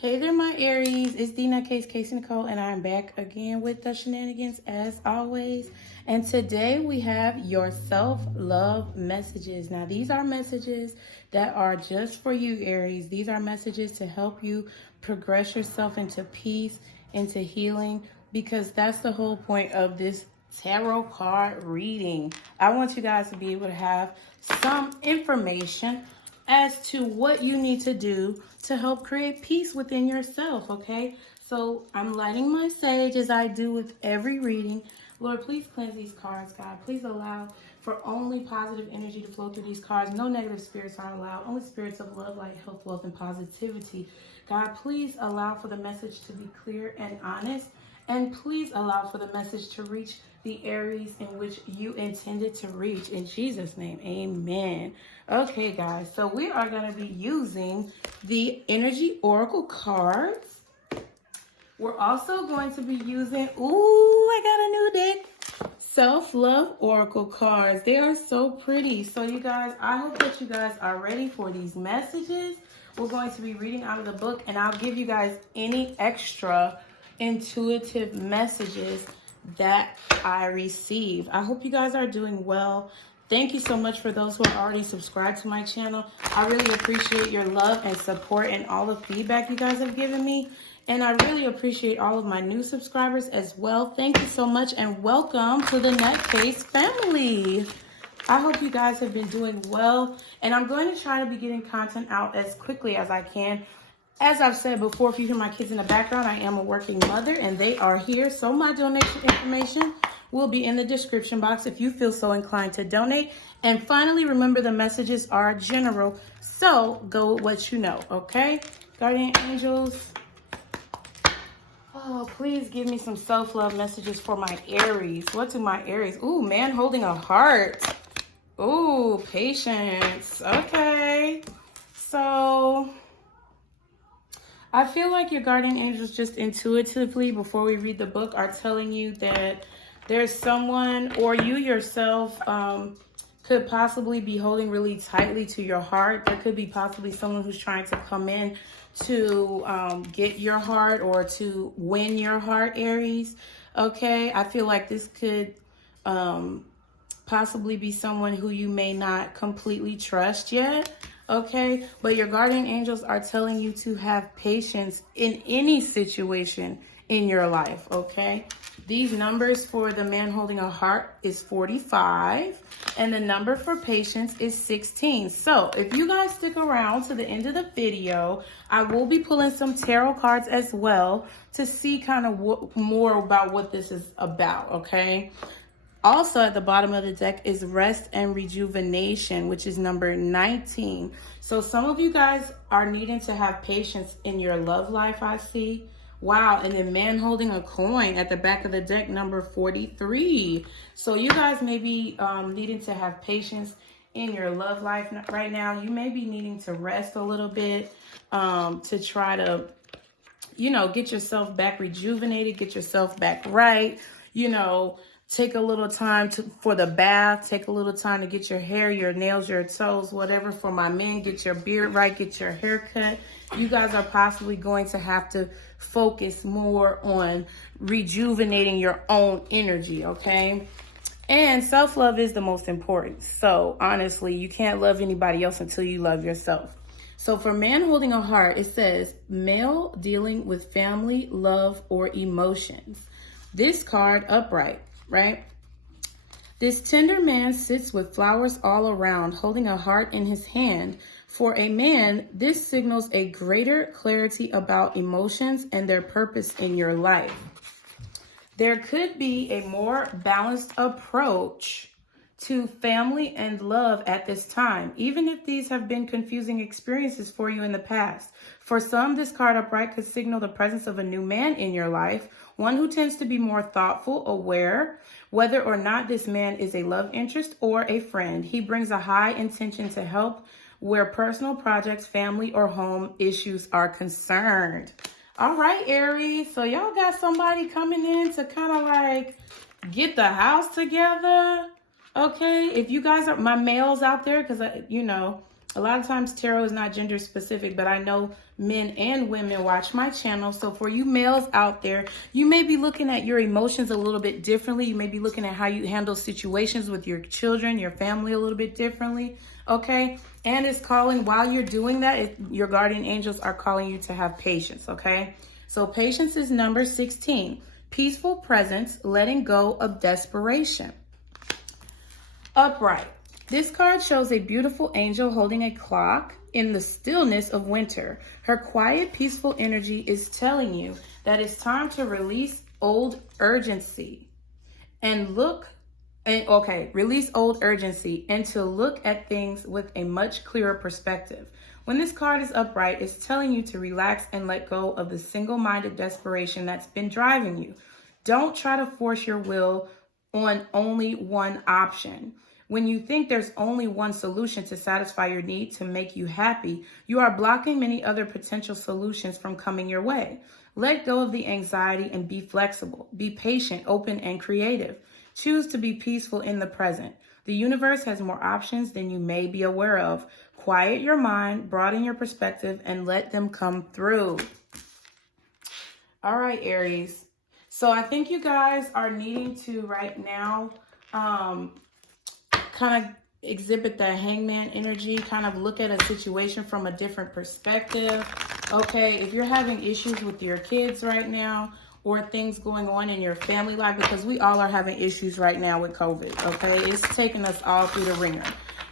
Hey there, my Aries. It's TheNutCase, Casey Nicole, and I'm back again with the shenanigans as always. And today we have your self-love messages. Now, these are messages that are just for you, Aries. These are messages to help you progress yourself into peace, into healing, because that's the whole point of this tarot card reading. I want you guys to be able to have some information as to what you need to do to help create peace within yourself, okay? So I'm lighting my sage as I do with every reading. Lord, please cleanse these cards, God. Please allow for only positive energy to flow through these cards. No negative spirits are allowed. Only spirits of love, light, health, wealth, and positivity. God, please allow for the message to be clear and honest. And please allow for the message to reach the areas in which you intended to reach. In Jesus' name, amen. Okay, guys, so we are going to be using the Energy Oracle cards. We're also going to be using, I got a new deck, Self-Love Oracle cards. They are so pretty. So you guys, I hope that you guys are ready for these messages. We're going to be reading out of the book, and I'll give you guys any extra intuitive messages that I receive. I hope you guys are doing well. Thank you so much for those who are already subscribed to my channel. I really appreciate your love and support and all the feedback you guys have given me. And I really appreciate all of my new subscribers as well. Thank you so much and welcome to the NUTCASE family. I hope you guys have been doing well. And I'm going to try to be getting content out as quickly as I can. As I've said before, if you hear my kids in the background, I am a working mother and they are here. So my donation information will be in the description box if you feel so inclined to donate. And finally, remember the messages are general. So go with what you know, okay? Guardian angels. Oh, please give me some self-love messages for my Aries. What do my Aries? Ooh, man holding a heart. Ooh, patience. Okay. So I feel like your guardian angels just intuitively, before we read the book, are telling you that there's someone, or you yourself could possibly be holding really tightly to your heart. There could be possibly someone who's trying to come in to get your heart or to win your heart, Aries. Okay, I feel like this could possibly be someone who you may not completely trust yet. Okay, but your guardian angels are telling you to have patience in any situation in your life, okay? These numbers for the man holding a heart is 45, and the number for patience is 16. So if you guys stick around to the end of the video, I will be pulling some tarot cards as well to see kind of more about what this is about, okay? Also at the bottom of the deck is rest and rejuvenation, which is number 19. So some of you guys are needing to have patience in your love life, I see. Wow, and then man holding a coin at the back of the deck, number 43. So you guys may be needing to have patience in your love life right now. You may be needing to rest a little bit to try to, get yourself back rejuvenated, get yourself back right, take a little time for the bath. Take a little time to get your hair, your nails, your toes, whatever. For my men, get your beard right, get your hair cut. You guys are possibly going to have to focus more on rejuvenating your own energy, okay? And self-love is the most important. So honestly, you can't love anybody else until you love yourself. So for man holding a heart, it says male dealing with family, love, or emotions. This card upright. Right? This tender man sits with flowers all around, holding a heart in his hand. For a man, this signals a greater clarity about emotions and their purpose in your life. There could be a more balanced approach to family and love at this time, even if these have been confusing experiences for you in the past. For some, this card upright could signal the presence of a new man in your life, one who tends to be more thoughtful, aware, whether or not this man is a love interest or a friend. He brings a high intention to help where personal projects, family, or home issues are concerned. All right, Aries, so y'all got somebody coming in to kind of like get the house together. Okay, if you guys are my males out there, because, A lot of times tarot is not gender specific, but I know men and women watch my channel. So for you males out there, you may be looking at your emotions a little bit differently. You may be looking at how you handle situations with your children, your family a little bit differently. Okay. And it's calling, while you're doing that, your guardian angels are calling you to have patience. Okay. So patience is number 16. Peaceful presence, letting go of desperation. Upright. This card shows a beautiful angel holding a clock in the stillness of winter. Her quiet, peaceful energy is telling you that it's time to release old urgency release old urgency and to look at things with a much clearer perspective. When this card is upright, it's telling you to relax and let go of the single-minded desperation that's been driving you. Don't try to force your will on only one option. When you think there's only one solution to satisfy your need to make you happy, you are blocking many other potential solutions from coming your way. Let go of the anxiety and be flexible. Be patient, open, and creative. Choose to be peaceful in the present. The universe has more options than you may be aware of. Quiet your mind, broaden your perspective, and let them come through. All right, Aries. So I think you guys are needing to right now kind of exhibit that hangman energy, kind of look at a situation from a different perspective. Okay, if you're having issues with your kids right now or things going on in your family life, because we all are having issues right now with COVID, okay? It's taking us all through the ringer.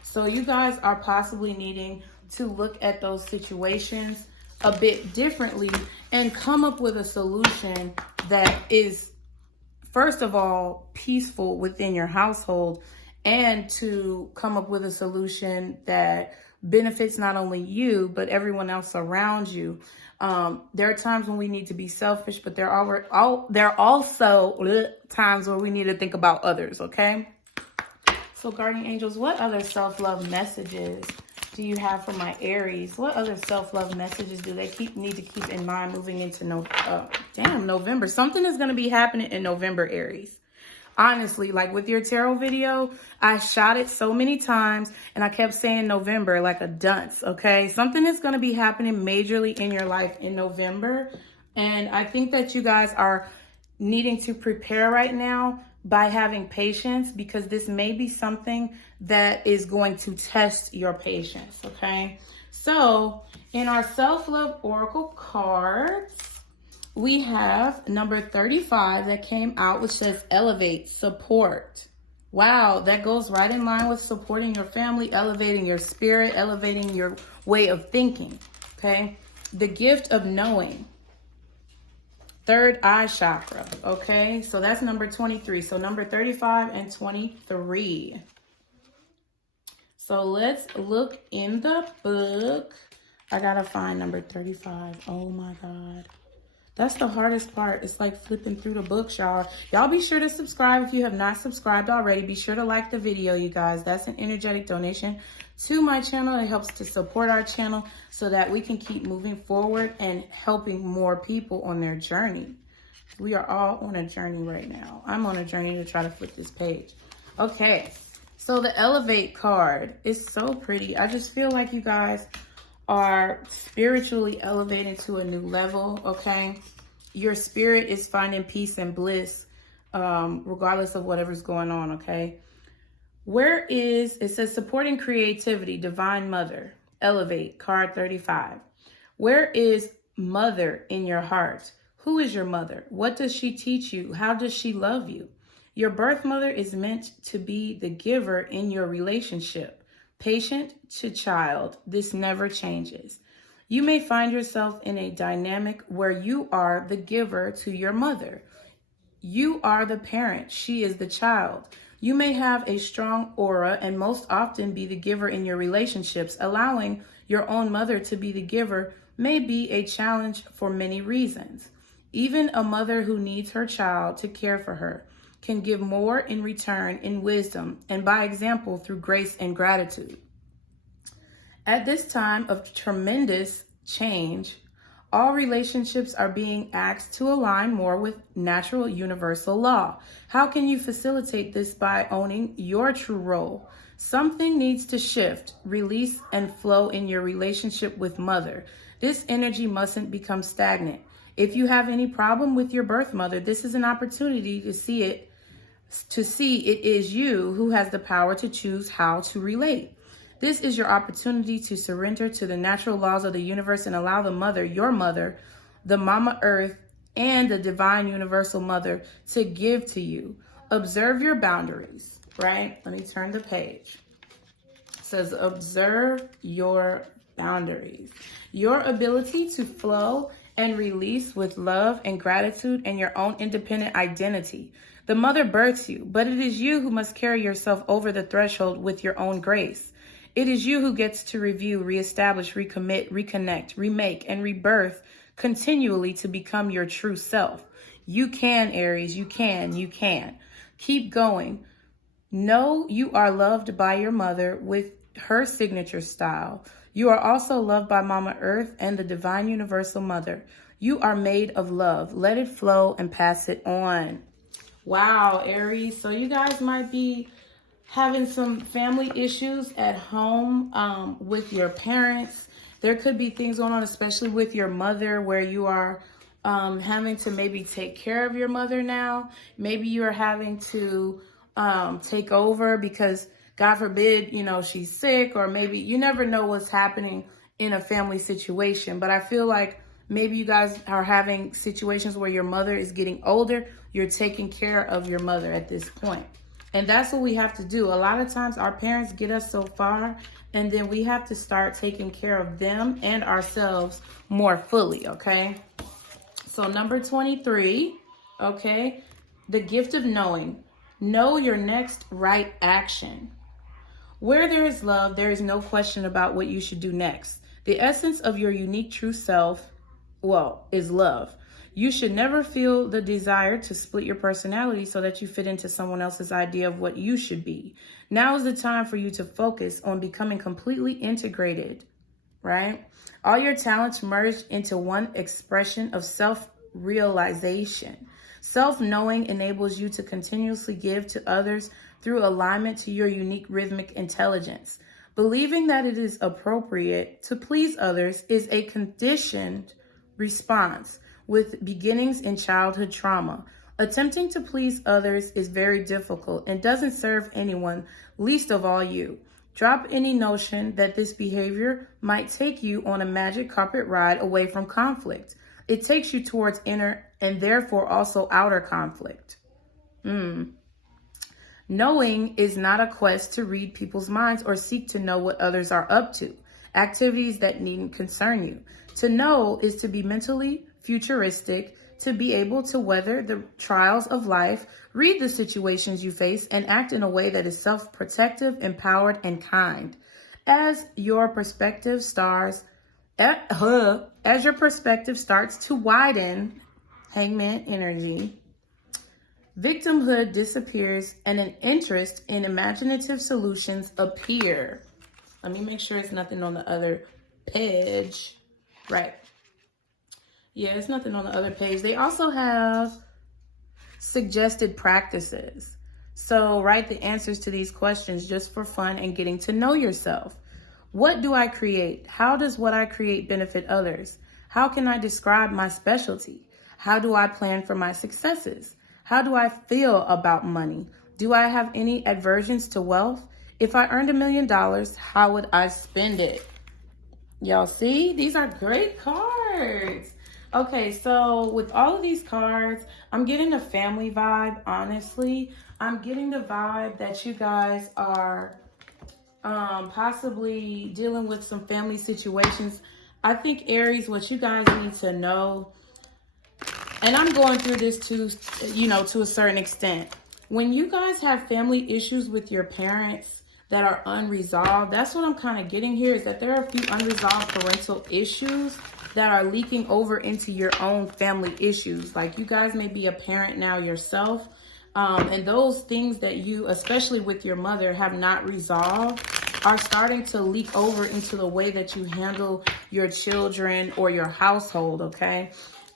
So you guys are possibly needing to look at those situations a bit differently and come up with a solution that is, first of all, peaceful within your household, and to come up with a solution that benefits not only you, but everyone else around you. There are times when we need to be selfish, but there are also times where we need to think about others, okay? So guardian angels, what other self-love messages do you have for my Aries? What other self-love messages do they need to keep in mind moving into November? Something is going to be happening in November, Aries. Honestly, like with your tarot video, I shot it so many times and I kept saying November like a dunce, okay? Something is going to be happening majorly in your life in November. And I think that you guys are needing to prepare right now by having patience, because this may be something that is going to test your patience, okay? So in our self-love oracle cards, we have number 35 that came out, which says elevate, support. Wow, that goes right in line with supporting your family, elevating your spirit, elevating your way of thinking, okay? The gift of knowing. Third eye chakra, okay? So that's number 23. So number 35 and 23. So let's look in the book. I gotta find number 35. Oh my God. That's the hardest part. It's like flipping through the books, y'all. Y'all be sure to subscribe if you have not subscribed already. Be sure to like the video, you guys. That's an energetic donation to my channel. It helps to support our channel so that we can keep moving forward and helping more people on their journey. We are all on a journey right now. I'm on a journey to try to flip this page. Okay, so the Elevate card is so pretty. I just feel like you guys are spiritually elevating to a new level, okay? Your spirit is finding peace and bliss regardless of whatever's going on, okay? It says supporting creativity, divine mother, elevate, card 35. Where is mother in your heart? Who is your mother? What does she teach you? How does she love you? Your birth mother is meant to be the giver in your relationship. Patient to child, this never changes. You may find yourself in a dynamic where you are the giver to your mother. You are the parent, she is the child. You may have a strong aura and most often be the giver in your relationships. Allowing your own mother to be the giver may be a challenge for many reasons. Even a mother who needs her child to care for her can give more in return in wisdom and by example through grace and gratitude. At this time of tremendous change, all relationships are being asked to align more with natural universal law. How can you facilitate this? By owning your true role. Something needs to shift, release, and flow in your relationship with mother. This energy mustn't become stagnant. If you have any problem with your birth mother, this is an opportunity to see it is you who has the power to choose how to relate. This is your opportunity to surrender to the natural laws of the universe and allow the mother, your mother, the Mama Earth, and the divine universal mother to give to you. Observe your boundaries, right? Let me turn the page. It says, observe your boundaries. Your ability to flow and release with love and gratitude and your own independent identity. The mother births you, but it is you who must carry yourself over the threshold with your own grace. It is you who gets to review, reestablish, recommit, reconnect, remake, and rebirth continually to become your true self. You can, Aries. You can. Keep going. Know you are loved by your mother with her signature style. You are also loved by Mama Earth and the divine universal mother. You are made of love. Let it flow and pass it on. Wow, Aries. So you guys might be having some family issues at home with your parents. There could be things going on, especially with your mother, where you are having to maybe take care of your mother now. Maybe you're having to take over because, God forbid, you know, she's sick, or maybe you never know what's happening in a family situation. But I feel like maybe you guys are having situations where your mother is getting older. You're taking care of your mother at this point. And that's what we have to do. A lot of times our parents get us so far, and then we have to start taking care of them and ourselves more fully, okay? So number 23, okay? The gift of knowing. Know your next right action. Where there is love, there is no question about what you should do next. The essence of your unique true self, is love. You should never feel the desire to split your personality so that you fit into someone else's idea of what you should be. Now is the time for you to focus on becoming completely integrated, right? All your talents merged into one expression of self-realization. Self-knowing enables you to continuously give to others through alignment to your unique rhythmic intelligence. Believing that it is appropriate to please others is a conditioned response with beginnings in childhood trauma. Attempting to please others is very difficult and doesn't serve anyone, least of all you. Drop any notion that this behavior might take you on a magic carpet ride away from conflict. It takes you towards inner and therefore also outer conflict. Knowing is not a quest to read people's minds or seek to know what others are up to, activities that needn't concern you. To know is to be mentally futuristic, to be able to weather the trials of life, read the situations you face, and act in a way that is self-protective, empowered, and kind. As your perspective starts to widen, Hangman energy, victimhood disappears and an interest in imaginative solutions appear. Let me make sure it's nothing on the other page. Right. Yeah, it's nothing on the other page. They also have suggested practices. So write the answers to these questions just for fun and getting to know yourself. What do I create? How does what I create benefit others? How can I describe my specialty? How do I plan for my successes? How do I feel about money? Do I have any aversions to wealth? If I earned $1 million, how would I spend it? Y'all see? These are great cards. Okay, so with all of these cards, I'm getting a family vibe, honestly. I'm getting the vibe that you guys are possibly dealing with some family situations. I think, Aries, what you guys need to know, and I'm going through this too, to a certain extent. When you guys have family issues with your parents that are unresolved, that's what I'm kind of getting here, is that there are a few unresolved parental issues that are leaking over into your own family issues. Like, you guys may be a parent now yourself, and those things that you, especially with your mother, have not resolved are starting to leak over into the way that you handle your children or your household, okay?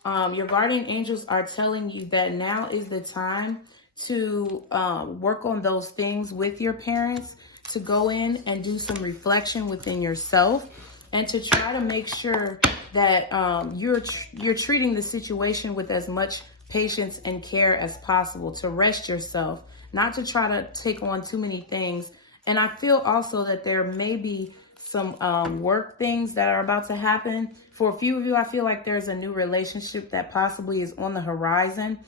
Your guardian angels are telling you that now is the time to work on those things with your parents, to go in and do some reflection within yourself and to try to make sure that you're treating the situation with as much patience and care as possible, to rest yourself, not to try to take on too many things. And I feel also that there may be some work things that are about to happen. For a few of you, I feel like there's a new relationship that possibly is on the horizon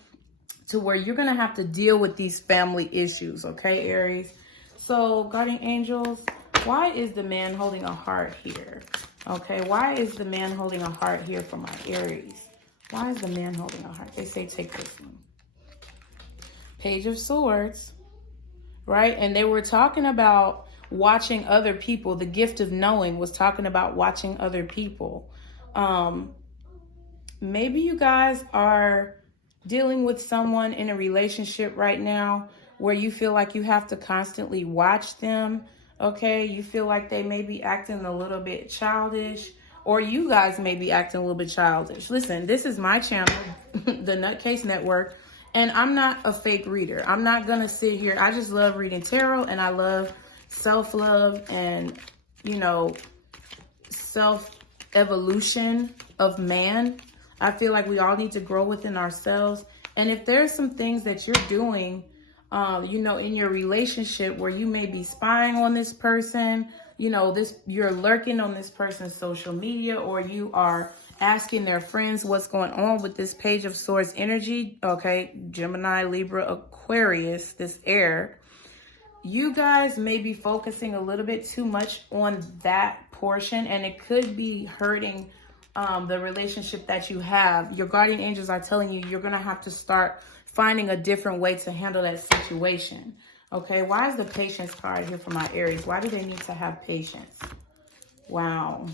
to where you're going to have to deal with these family issues, okay, Aries? So, guardian angels, why is the man holding a heart here? Okay, why is the man holding a heart here for my Aries? Why is the man holding a heart? They say take this one. Page of Swords, right? And they were talking about watching other people. The gift of knowing was talking about watching other people. Maybe you guys are dealing with someone in a relationship right now where you feel like you have to constantly watch them. Okay, you feel like they may be acting a little bit childish, or you guys may be acting a little bit childish. Listen, this is my channel, the Nutcase Network, and I'm not a fake reader. I'm not gonna sit here. I just love reading tarot, and I love self-love and, you know, self-evolution of man. I feel like we all need to grow within ourselves. And if there's some things that you're doing, you know, in your relationship where you may be spying on this person, you know, you're lurking on this person's social media, or you are asking their friends what's going on with this Page of Swords energy, okay, Gemini, Libra, Aquarius, this air, you guys may be focusing a little bit too much on that portion, and it could be hurting the relationship that you have. Your guardian angels are telling you you're going to have to start finding a different way to handle that situation. Okay, why is the patience card here for my Aries? Why do they need to have patience? Wow.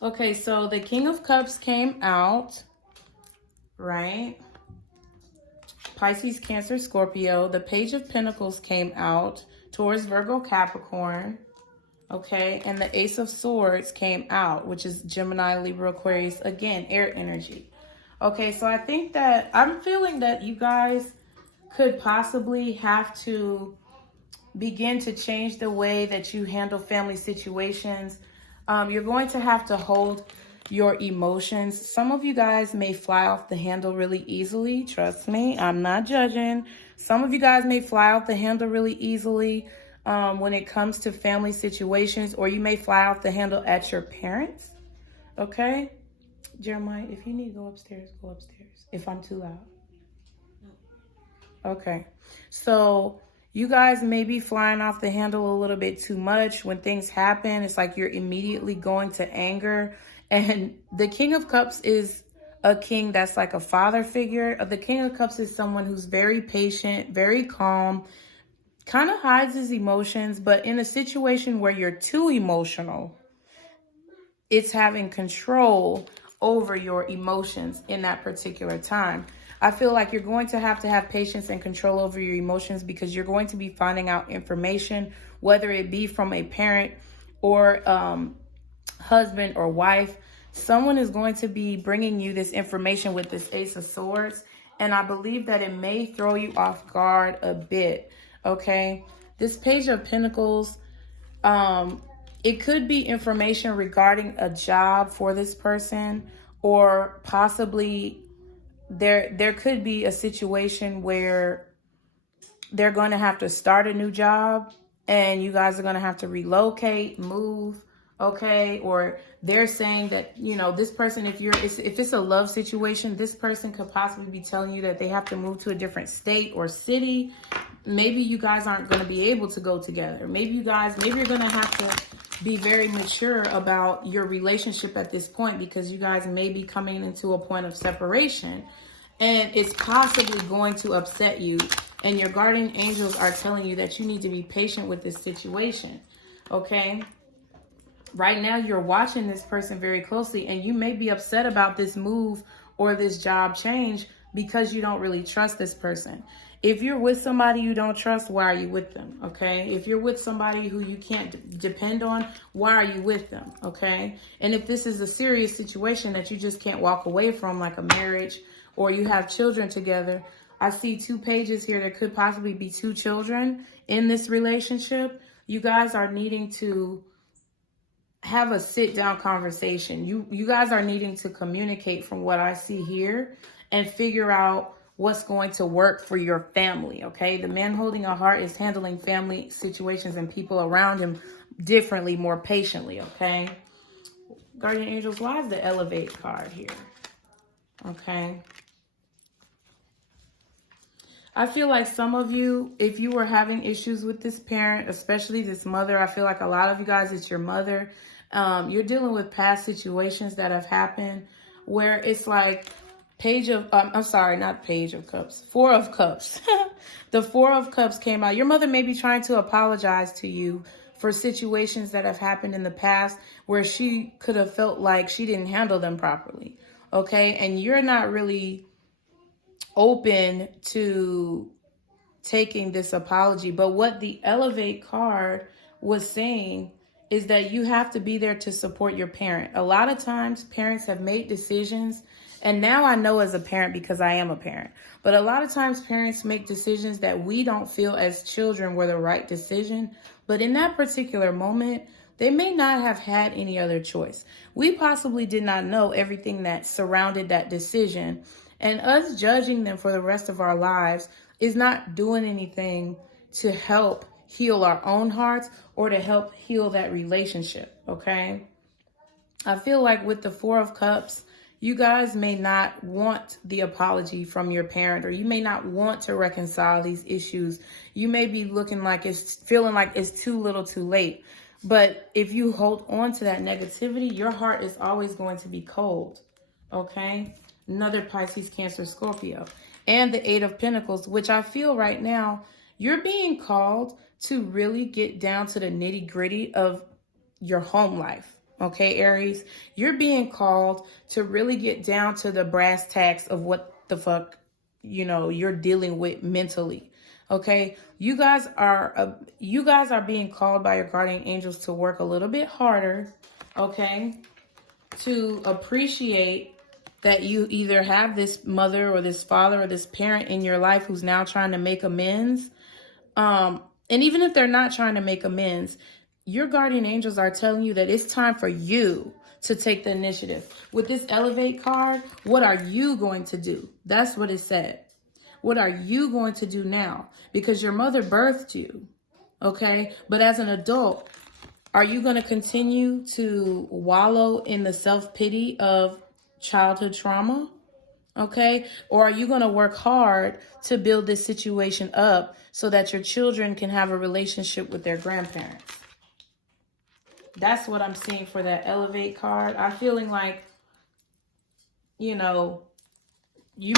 Okay, so the King of Cups came out, right? Pisces, Cancer, Scorpio. The Page of Pentacles came out. Taurus, Virgo, Capricorn. Okay, and the Ace of Swords came out, which is Gemini, Libra, Aquarius. Again, air energy. Okay, so I think that I'm feeling that you guys could possibly have to begin to change the way that you handle family situations. You're going to have to hold your emotions. Some of you guys may fly off the handle really easily. Trust me, I'm not judging. Some of you guys may fly off the handle really easily when it comes to family situations, or you may fly off the handle at your parents. Okay? Jeremiah, if you need to go upstairs, go upstairs. If I'm too loud. Okay. So you guys may be flying off the handle a little bit too much. When things happen, it's like you're immediately going to anger. And the King of Cups is a king that's like a father figure. The King of Cups is someone who's very patient, very calm, kind of hides his emotions, but in a situation where you're too emotional, it's having control over your emotions in that particular time. I feel like you're going to have patience and control over your emotions, because you're going to be finding out information, whether it be from a parent or husband or wife. Someone is going to be bringing you this information with this Ace of Swords, and I believe that it may throw you off guard a bit. Okay, this Page of Pentacles, it could be information regarding a job for this person, or possibly there could be a situation where they're going to have to start a new job and you guys are going to have to relocate, move, okay? Or they're saying that, you know, this person, if it's a love situation, this person could possibly be telling you that they have to move to a different state or city. Maybe you guys aren't going to be able to go together. Maybe you're going to have to be very mature about your relationship at this point, because you guys may be coming into a point of separation, and it's possibly going to upset you. And your guardian angels are telling you that you need to be patient with this situation, okay? Right now, you're watching this person very closely, and you may be upset about this move or this job change because you don't really trust this person. If you're with somebody you don't trust, why are you with them, okay? If you're with somebody who you can't depend on, why are you with them, okay? And if this is a serious situation that you just can't walk away from, like a marriage, or you have children together, I see 2 pages here. There could possibly be 2 children in this relationship, you guys are needing to have a sit down conversation. You guys are needing to communicate from what I see here and figure out what's going to work for your family, okay? The man holding a heart is handling family situations and people around him differently, more patiently, okay? Guardian angels, why is the elevate card here? Okay. I feel like some of you, if you were having issues with this parent, especially this mother, I feel like a lot of you guys, it's your mother. You're dealing with past situations that have happened where it's like I'm sorry, not Page of Cups, Four of Cups. The Four of Cups came out. Your mother may be trying to apologize to you for situations that have happened in the past where she could have felt like she didn't handle them properly. Okay. And you're not really open to taking this apology. But what the Elevate card was saying is that you have to be there to support your parent. A lot of times parents have made decisions, and now I know as a parent because I am a parent, but a lot of times parents make decisions that we don't feel as children were the right decision. But in that particular moment, they may not have had any other choice. We possibly did not know everything that surrounded that decision. And us judging them for the rest of our lives is not doing anything to help heal our own hearts or to help heal that relationship, okay? I feel like with the Four of Cups, you guys may not want the apology from your parent, or you may not want to reconcile these issues. You may be feeling like it's too little too late. But if you hold on to that negativity, your heart is always going to be cold, okay? Another Pisces, Cancer, Scorpio. And the Eight of Pentacles, which I feel right now, you're being called to really get down to the nitty gritty of your home life. Okay, Aries, you're being called to really get down to the brass tacks of what the fuck, you're dealing with mentally. Okay, you guys are being called by your guardian angels to work a little bit harder. Okay, to appreciate that you either have this mother or this father or this parent in your life who's now trying to make amends. And even if they're not trying to make amends, your guardian angels are telling you that it's time for you to take the initiative. With this Elevate card, what are you going to do? That's what it said. What are you going to do now? Because your mother birthed you, okay? But as an adult, are you going to continue to wallow in the self-pity of childhood trauma? Okay? Or are you going to work hard to build this situation up so that your children can have a relationship with their grandparents? That's what I'm seeing for that Elevate card. I'm feeling like, you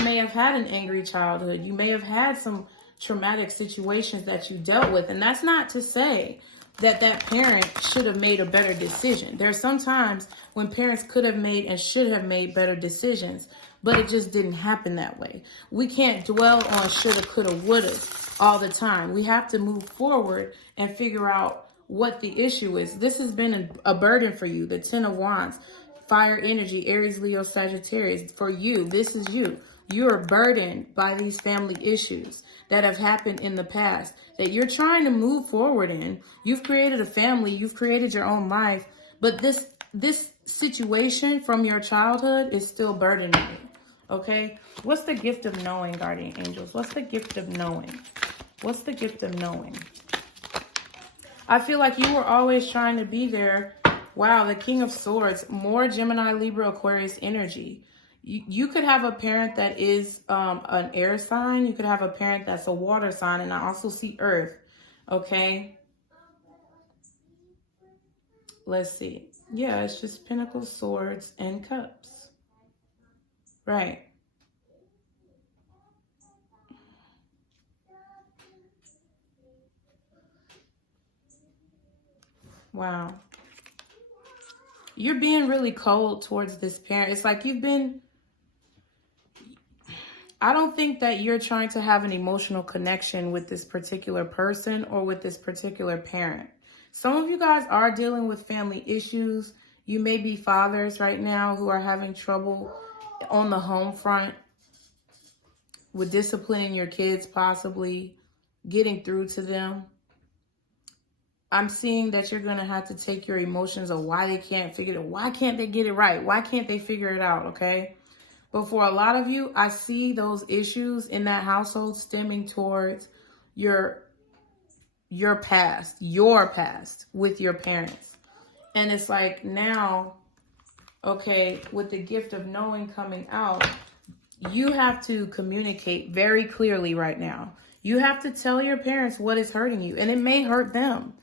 may have had an angry childhood. You may have had some traumatic situations that you dealt with. And that's not to say that parent should have made a better decision. There's sometimes when parents could have made and should have made better decisions, but it just didn't happen that way. We can't dwell on shoulda, coulda, woulda all the time. We have to move forward and figure out what the issue is. This has been a burden for you. The Ten of Wands, fire energy, Aries, Leo, Sagittarius. For you, this is you. You are burdened by these family issues that have happened in the past that you're trying to move forward in. You've created a family. You've created your own life. But this situation from your childhood is still burdening you. Okay? What's the gift of knowing, guardian angels? What's the gift of knowing? What's the gift of knowing? I feel like you were always trying to be there. Wow, the King of Swords, more Gemini, Libra, Aquarius energy. You could have a parent that is an air sign. You could have a parent that's a water sign. And I also see Earth. Okay. Let's see. Yeah, it's just Pentacles, Swords, and Cups. Right. Wow. You're being really cold towards this parent. It's like I don't think that you're trying to have an emotional connection with this particular person or with this particular parent. Some of you guys are dealing with family issues. You may be fathers right now who are having trouble on the home front with disciplining your kids, possibly getting through to them. I'm seeing that you're going to have to take your emotions of why they can't figure it out. Why can't they get it right? Why can't they figure it out? Okay. But for a lot of you, I see those issues in that household stemming towards your past with your parents. And it's like now, okay, with the gift of knowing coming out, you have to communicate very clearly right now. You have to tell your parents what is hurting you, and it may hurt them,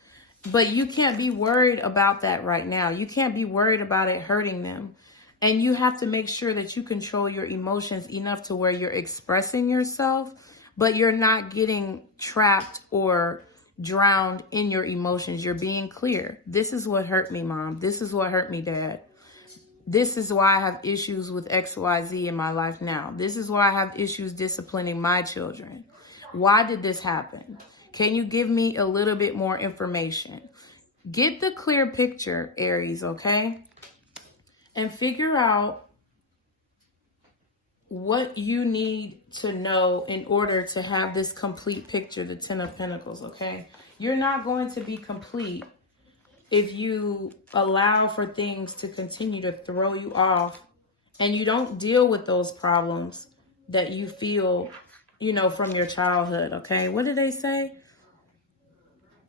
but you can't be worried about that right now. You can't be worried about it hurting them. And you have to make sure that you control your emotions enough to where you're expressing yourself, but you're not getting trapped or drowned in your emotions. You're being clear. This is what hurt me, Mom. This is what hurt me, Dad. This is why I have issues with XYZ in my life now. This is why I have issues disciplining my children. Why did this happen? Can you give me a little bit more information? Get the clear picture, Aries, okay? And figure out what you need to know in order to have this complete picture, the 10 of Pentacles, okay? You're not going to be complete if you allow for things to continue to throw you off and you don't deal with those problems that you feel, you know, from your childhood, okay? What did they say?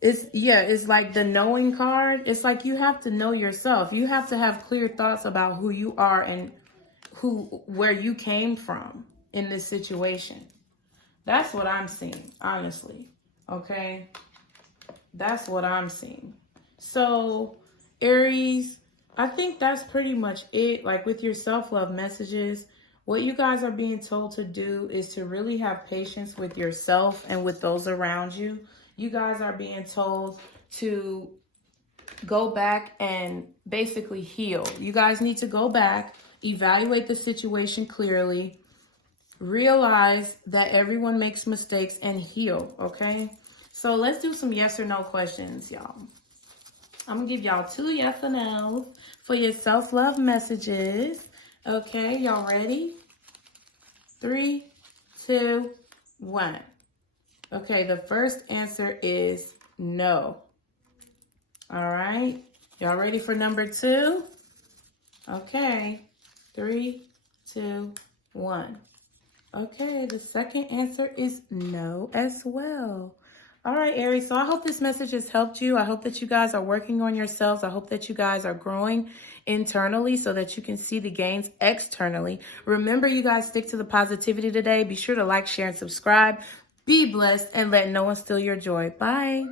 It's like the knowing card. It's like you have to know yourself. You have to have clear thoughts about who you are and where you came from in this situation. That's what I'm seeing, honestly. Okay? That's what I'm seeing. So, Aries, I think that's pretty much it. Like with your self-love messages, what you guys are being told to do is to really have patience with yourself and with those around you. You guys are being told to go back and basically heal. You guys need to go back, evaluate the situation clearly, realize that everyone makes mistakes, and heal, okay? So let's do some yes or no questions, y'all. I'm going to give y'all 2 yes or no's for your self-love messages. Okay, y'all ready? 3, 2, 1. Okay, the first answer is no. All right, y'all ready for number 2? Okay, 3, 2, 1. Okay, the second answer is no as well. All right, Aries, so I hope this message has helped you. I hope that you guys are working on yourselves. I hope that you guys are growing internally so that you can see the gains externally. Remember, you guys, stick to the positivity today. Be sure to like, share, and subscribe. Be blessed and let no one steal your joy. Bye.